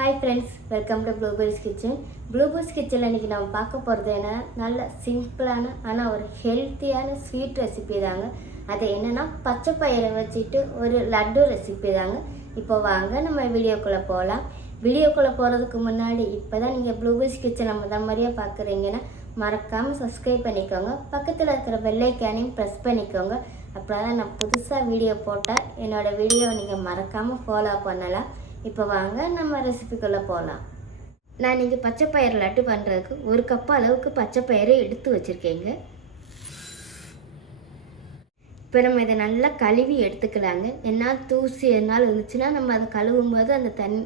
Hi friends, welcome to Blueberries Kitchen. Blueberries கிச்சனில் இன்றைக்கி நம்ம பார்க்க போகிறது என்ன, நல்ல சிம்பிளான ஆனால் ஒரு ஹெல்த்தியான ஸ்வீட் ரெசிபி தாங்க. அது என்னென்னா பச்சை பயிரை வச்சுட்டு ஒரு லட்டு ரெசிபி தாங்க. இப்போ வாங்க நம்ம வீடியோக்குள்ளே போகலாம். வீடியோக்குள்ளே போகிறதுக்கு முன்னாடி இப்போ தான் நீங்கள் ப்ளூபெர்ஸ் கிச்சன் நம்ம மாதிரியாக பார்க்குறீங்கன்னா மறக்காமல் சப்ஸ்கிரைப் பண்ணிக்கோங்க. பக்கத்தில் இருக்கிற பெல் ஐக்கானையும் ப்ரெஸ் பண்ணிக்கோங்க. அப்போ தான் நான் புதுசாக வீடியோ போட்டால் என்னோடய வீடியோவை நீங்கள் மறக்காமல் ஃபாலோ பண்ணலாம். இப்போ வாங்க நம்ம ரெசிபிக்குள்ளே போகலாம். நான் இன்றைக்கி பச்சை பயிர் லட்டு பண்ணுறதுக்கு ஒரு கப் அளவுக்கு பச்சை பயிரை எடுத்து வச்சுருக்கேங்க. இப்போ நம்ம இதை நல்லா கழுவி எடுத்துக்கலாங்க. என்ன தூசி என்னால் இருந்துச்சுன்னா நம்ம அதை கழுவும் போது அந்த தண்ணி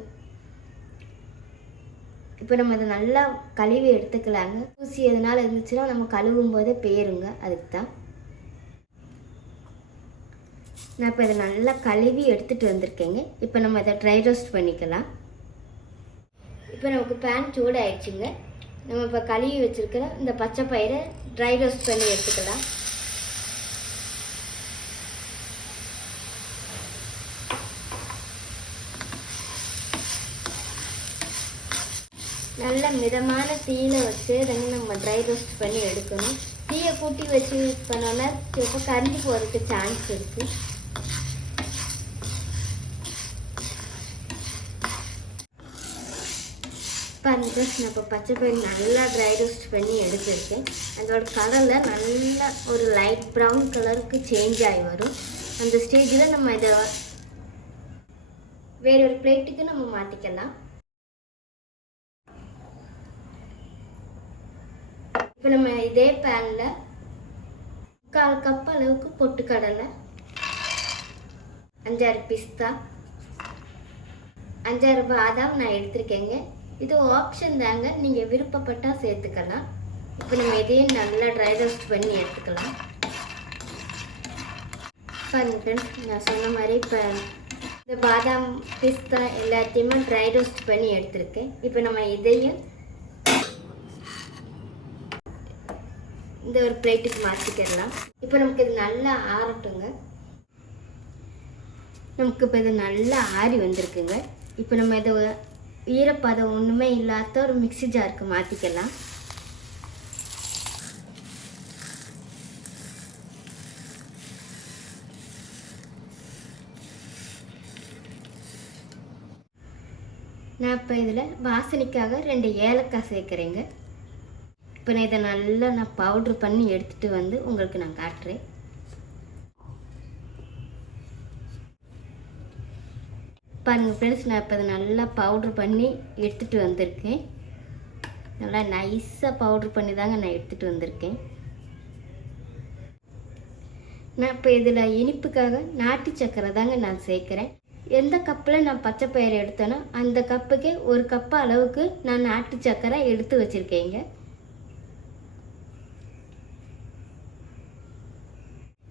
இப்போ நம்ம இதை நல்லா கழுவி எடுத்துக்கலாங்க. தூசி எதனால் இருந்துச்சுன்னா நம்ம கழுவும் போதே போயிருங்க. அதுக்கு தான் நான் இப்போ இதை நல்லா கழுவி எடுத்துகிட்டு வந்திருக்கேங்க. இப்போ நம்ம இதை ட்ரை ரோஸ்ட் பண்ணிக்கலாம். இப்போ நமக்கு பேன் சூடு ஆயிடுச்சுங்க. நம்ம இப்போ கழுவி வச்சுருக்கிற இந்த பச்சை பயிரை ட்ரை ரோஸ்ட் பண்ணி எடுத்துக்கலாம். நல்ல மிதமான தீயில வச்சு நம்ம ட்ரை ரோஸ்ட் பண்ணி எடுக்கணும். தீயை கூட்டி வச்சு பண்ணோன்னா இப்போ கரிஞ்சு போகிறதுக்கு சான்ஸ் இருக்குது. பாருங்க, நான் இப்போ பச்சை பயிர் நல்லா ட்ரை ரோஸ்ட் பண்ணி எடுத்துருக்கேன். அதோட கலரில் நல்லா ஒரு லைட் ப்ரௌன் கலருக்கு சேஞ்ச் ஆகி வரும். அந்த ஸ்டேஜில் நம்ம இதை வேற ஒரு பிளேட்டுக்கு நம்ம மாற்றிக்கலாம். இப்போ நம்ம இதே பேனில் 1/4 கப் அளவுக்கு பொட்டுக்கடலை, 5-6 பிஸ்தா, 5-6 பாதாம் நான் எடுத்திருக்கேங்க. இது ஆப்ஷன் தாங்க, நீங்கள் விருப்பப்பட்டால் சேர்த்துக்கலாம். இப்போ நம்ம இதையும் நல்லா ட்ரை ரோஸ்ட் பண்ணி எடுத்துக்கலாம். பாருங்க ஃப்ரெண்ட்ஸ், நான் சொன்ன மாதிரி இப்போ இந்த பாதாம் பிஸ்தா எல்லாத்தையுமே ட்ரை ரோஸ்ட் பண்ணி எடுத்திருக்கேன். இப்போ நம்ம இதையும் இந்த ஒரு பிளேட்டுக்கு மாற்றிக்கிடலாம். இப்போ நமக்கு இது நல்லா ஆறட்டுங்க. நமக்கு இப்போ இது நல்லா ஆறி வந்திருக்குங்க. இப்போ நம்ம இதை ஈரப்பதம் ஒன்றுமே இல்லாத ஒரு மிக்ஸி ஜாருக்கு மாற்றிக்கலாம். நான் இப்போ இதில் வாசனைக்காக 2 ஏலக்காய் சேர்க்குறேங்க. இப்போ நான் இதை நல்லா பவுட்ரு பண்ணி எடுத்துகிட்டு வந்து உங்களுக்கு நான் காட்டுறேன். பாருங்கள் ஃப்ரெண்ட்ஸ், நான் இப்போ இதை நல்லா பவுட்ரு பண்ணி எடுத்துகிட்டு வந்திருக்கேன். நல்லா நைஸாக பவுட்ரு பண்ணி தாங்க நான் எடுத்துகிட்டு வந்திருக்கேன். நான் இப்போ இதில் இனிப்புக்காக நாட்டு சக்கரை தாங்க நான் சேர்க்குறேன். எந்த கப்பில் நான் பச்சை பயிர் எடுத்தேனோ அந்த கப்புக்கே 1 கப்பு அளவுக்கு நான் நாட்டு சக்கரை எடுத்து வச்சுருக்கேங்க.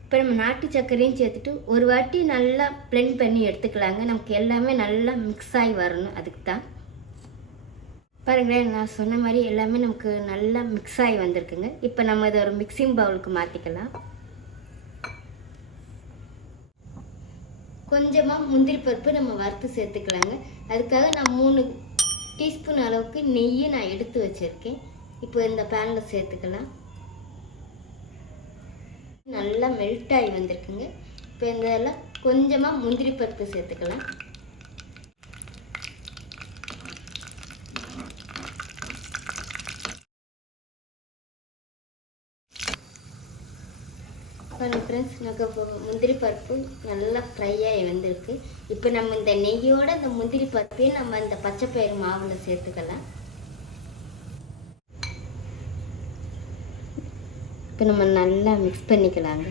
இப்போ நம்ம நாட்டு சர்க்கரையும் சேர்த்துட்டு ஒரு வாட்டி நல்லா பிளெண்ட் பண்ணி எடுத்துக்கலாங்க. நமக்கு எல்லாமே நல்லா மிக்ஸ் ஆகி வரணும். அதுக்கு தான் பாருங்களேன், நான் சொன்ன மாதிரி எல்லாமே நமக்கு நல்லா மிக்ஸ் ஆகி வந்திருக்குங்க. இப்போ நம்ம இதை ஒரு மிக்சிங் பவுலுக்கு மாற்றிக்கலாம். கொஞ்சமாக முந்திரி பருப்பு நம்ம வறுத்து சேர்த்துக்கலாங்க. அதுக்காக நான் 3 டீஸ்பூன் அளவுக்கு நெய்யை நான் எடுத்து வச்சுருக்கேன். இப்போ இந்த பேனில் சேர்த்துக்கலாம். நல்லா மெல்ட் ஆகி வந்திருக்குங்க. இப்போ இதெல்லாம் கொஞ்சமாக முந்திரி பருப்பு சேர்த்துக்கலாம். ஃப்ரெண்ட்ஸ், எனக்கு முந்திரி பருப்பு நல்லா ஃப்ரை ஆகி வந்திருக்கு. இப்போ நம்ம இந்த நெய்யோட இந்த முந்திரி பருப்பையும் நம்ம இந்த பச்சை பயிறு மாவில் சேர்த்துக்கலாம். இப்போ நம்ம நல்லா மிக்ஸ் பண்ணிக்கலாங்க.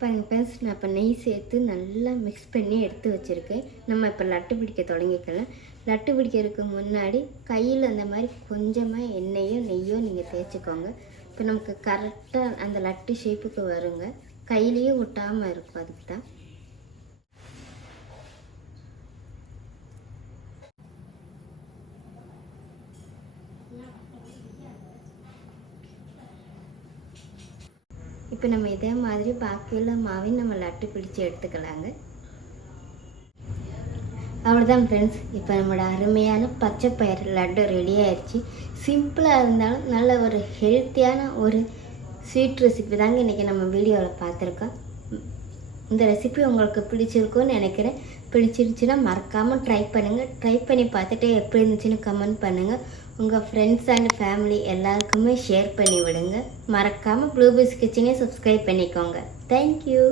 பாருங்க ஃப்ரெண்ட்ஸ், நான் இப்போ நெய் சேர்த்து நல்லா மிக்ஸ் பண்ணி எடுத்து வச்சுருக்கேன். நம்ம இப்போ லட்டு பிடிக்க தொடங்கிக்கலாம். லட்டு பிடிக்கிறதுக்கு முன்னாடி கையில் அந்த மாதிரி கொஞ்சமாக எண்ணெயோ நெய்யோ நீங்கள் தேய்ச்சிக்கோங்க. இப்போ நமக்கு கரெக்டாக அந்த லட்டு ஷேப்புக்கு வருங்க. கையிலேயே ஒட்டாமல் இருக்கும். அதுக்கு தான் இப்போ நம்ம இதே மாதிரி பாக்கியுள்ள மாவையும் நம்ம லட்டு பிடிச்சி எடுத்துக்கலாங்க. அவ்வளோதான் ஃப்ரெண்ட்ஸ், இப்போ நம்மளோட அருமையான பச்சை பயிறு லட்டு ரெடி ஆயிடுச்சு. சிம்பிளாக இருந்தாலும் நல்ல ஒரு ஹெல்த்தியான ஒரு ஸ்வீட் ரெசிபி தாங்க இன்றைக்கி நம்ம வீடியோவில் பார்த்துருக்கோம். இந்த ரெசிபி உங்களுக்கு பிடிச்சிருக்குன்னு நினைக்கிறேன். பிடிச்சிருச்சுன்னா மறக்காமல் ட்ரை பண்ணுங்கள். ட்ரை பண்ணி பார்த்துட்டு எப்படி இருந்துச்சுன்னு கமெண்ட் பண்ணுங்கள். உங்கள் ஃப்ரெண்ட்ஸ் அண்ட் ஃபேமிலி எல்லாருக்குமே ஷேர் பண்ணி விடுங்க. மறக்காமல் ப்ளூபீஸ் கிச்சனே சப்ஸ்கிரைப் பண்ணிக்கோங்க. தேங்க்யூ.